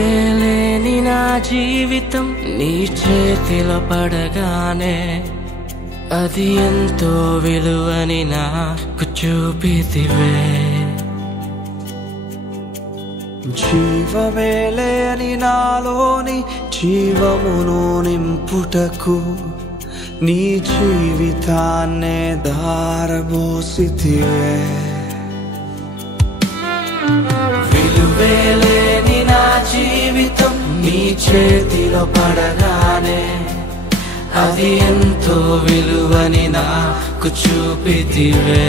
విలువేలేని నా జీవితం నీ చేతిలో పడగానే అది ఎంతో విలువని నాకు చూపితివే. జీవమే లేని నాలోని జీవమును నింపుటకు నీ జీవితాన్నే ధారబోసితివే. విలువే లేని నా జీవితం నీ చేతిలో పడగానే అది ఎంతో విలువని నాకు చూపితివే.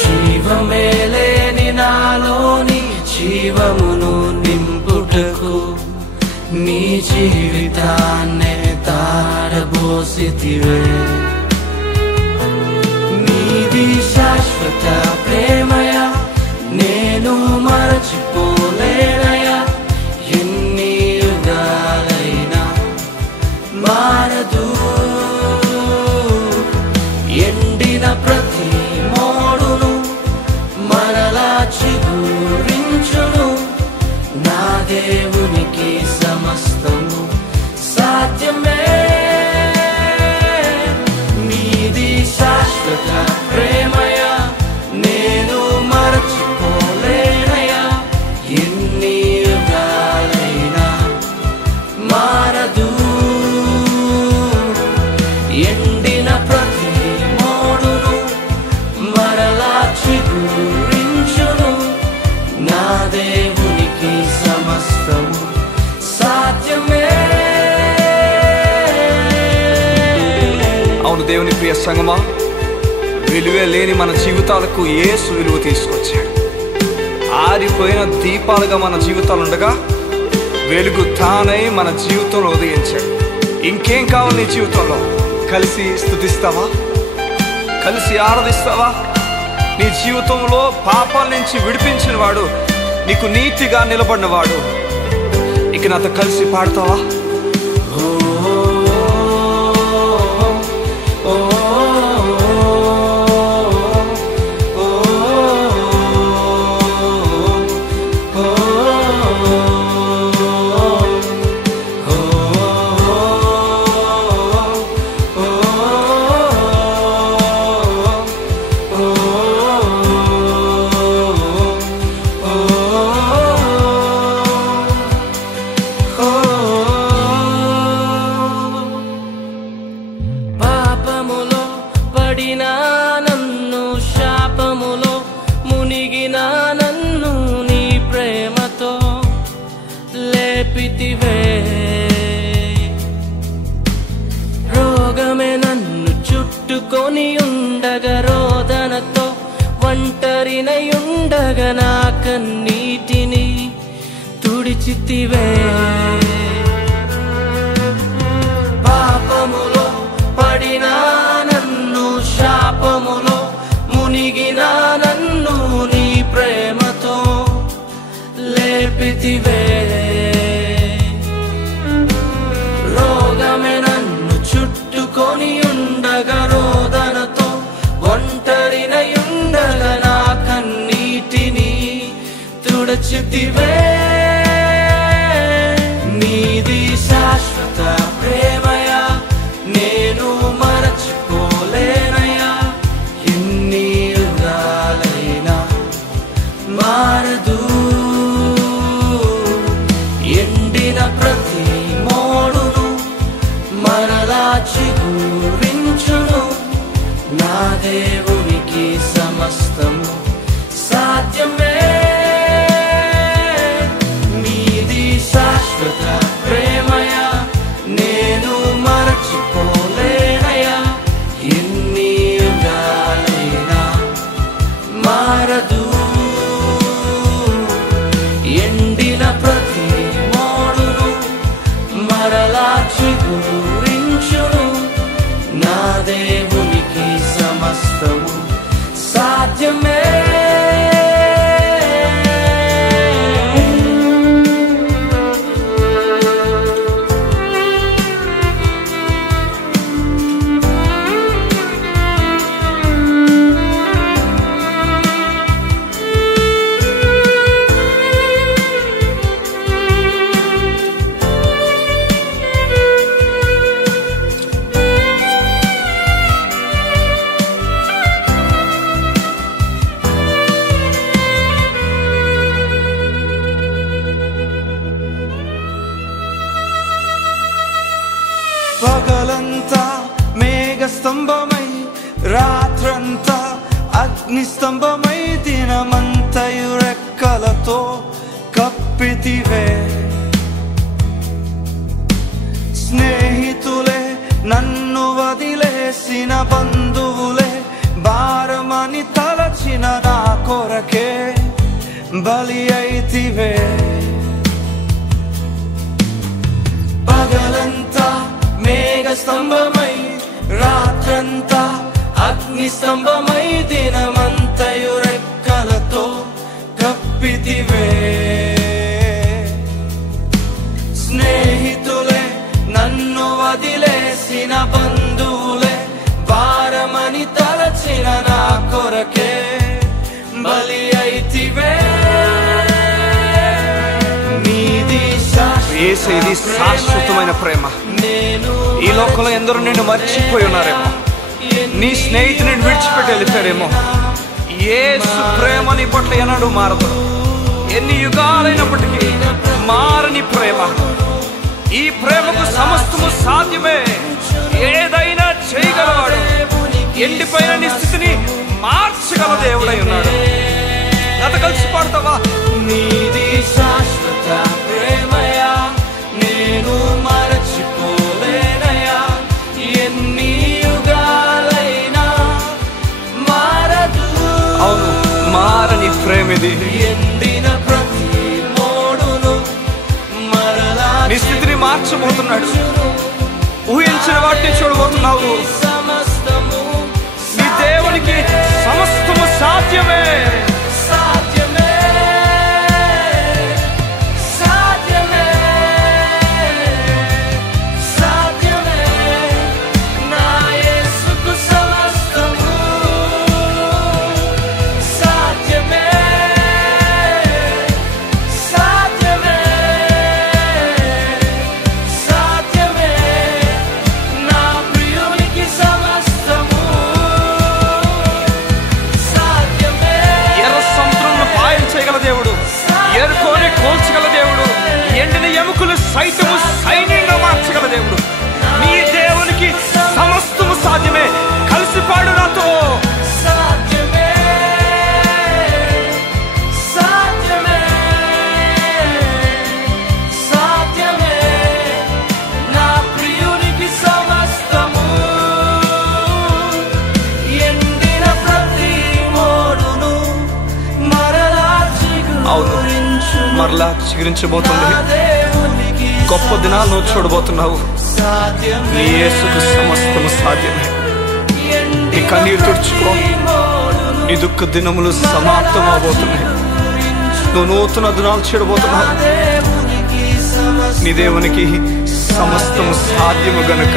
జీవమే లేని నాలోని జీవమును నింపుటకు నీ జీవితాన్నే ధారబోసితివే. నీది శాశ్వత ప్రేమయా, నేను మరచిపోలేనయా. ఎన్ని యుగాలైనా మారదు. ఎండిన ప్రతి మోడును మరలా చిగురించును. నా దేవునికి సమస్తము సాధ్యమే. నీది శాశ్వత ప్రేమయా, నేను మరచిపోలేనయా. ఎన్ని యుగాలైనా మారదు. ఎండిన ప్రతి మోడును మరలా చిగురించును. నా దేవునికి సమస్తము సాధ్యమే. అవును దేవుని ప్రియ సంగమా, విలువే లేని మన జీవితాలకు యేసు విలువ తీసుకొచ్చాడు. ఆరిపోయిన దీపాలుగా మన జీవితాలు ఉండగా వెలుగు తానై మన జీవితంలో ఉదయించాడు. ఇంకేం కావాలి నీ జీవితంలో? కలిసి స్తుతిస్తావా? కలిసి ఆరాధిస్తావా? నీ జీవితంలో పాపాల నుంచి విడిపించిన వాడు, నీకు నీతిగా నిలబడిన వాడు, ఇక నాతో కలిసి పాడతావా? పాపములో పడిన నన్ను, శాపములో మునిగిన నన్ను నీ ప్రేమతో లేపితివే. రోగమే నన్ను చుట్టుకొని ఉండగా, రోదనతో ఒంటరినై ఉండగా నా కన్నీటిని తుడిచితివే. పాపములో పడిన నన్ను, శాపములో మునిగిన నన్ను నీ ప్రేమతో లేపితివే. రోగమే నన్ను చుట్టుకొని ఉండగా, రోదనతో ఒంటరినై ఉండగా నా కన్నీటిని తుడిచితివే. నీది శాశ్వత ప్రేమయా, నేను మరచిపోలేనయా. ఎన్ని యుగాలైనా మారదు. ఎండిన ప్రతి మోడును మరలా చిగురించును. నా దేవునికి సమస్తము సాధ్యమే. నీది శాశ్వత ప్రేమ అగ్నిస్తంభమై దినమంతయు రెక్కలతో కప్పితివే. స్నేహితులే నన్ను వదిలేసిన బంధువులే భారమని తలచిన నా కొరకే బలి అయితివే. పగలంతా మేఘ స్తంభమై రాత్రంతా అగ్ని స్తంభమై దినమంతయు రెక్కలతో కప్పితివే. స్నేహితులే నన్ను వదిలేసిన బంధువులే భారమని తలచిన నా కొరకే బలి అయితివే. యేసయ్యది శాశ్వతమైన ప్రేమ. ఈ లోకంలో ఎందరో నిన్ను మర్చిపోయి ఉన్నారేమో, నీ స్నేహితుని విడిచిపెట్టి వెళ్ళిపోయారేమో. యేసు ప్రేమ నీ పట్ల ఎన్నడూ మారదు. ఎన్ని యుగాలైనప్పటికీ మారని ప్రేమ. ఈ ప్రేమకు సమస్తము సాధ్యమే. ఏదైనా చేయగలవాడు. ఎండిపోయిన నీ స్థితిని మార్చగల దేవుడై ఉన్నాడు. నాతో కలిసి పాడతావా? నీది శాశ్వత ప్రేమయా, నేను మరచిపోలేనయా. ఎన్ని యుగాలైనా మారదు. అవును, మారని ప్రేమ ఇది. ఎండిన ప్రతి మోడును మరలా నీ స్థితిని మార్చబోతున్నాడు. ఊహించిన వాటిని చూడబోతున్నావు. సమస్తము నీ దేవునికి సమస్తము సాధ్యమే. సాధ్యమే, సాధ్యమే, సాధ్యమే. నా యేసుకు సమస్తము సాధ్యమే, సాధ్యమే, సాధ్యమే. నా ప్రియునికి సమస్తము సాధ్యమే. ఎర్ర సముద్రంలో పాయం చేయగల దేవుడు, ఎరుకోని కోల్చగల దేవుడు, ఎండిన ఎముకలు సైతము సైన్యంగా మార్చగల దేవుడు. నీ దేవునికి సమస్తము సాధ్యమే. కలిసి పాడు నాతో. సాధ్యమే, సాధ్యమే, సాధ్యమే. నా ప్రియునికి సమస్తము. ఎండిన ప్రతి మోడును మరలా చిగురించు. మరలా చిగురించబోతుంది. దేవునికి గొప్ప దినాలు నువ్వు చూడబోతున్నావు. సాధ్యమే. నీ యేసుకు సమస్తము సాధ్యమే. నీ కన్నీరు తుడుచుకో. నీ దుఃఖ దినములు సమాప్తం అవబోతున్నాయి. నువ్వు నూతన దినాలు చూడబోతున్నావు. దేవునికి సమస్తము. నీ దేవునికి సమస్తము సాధ్యము గనుక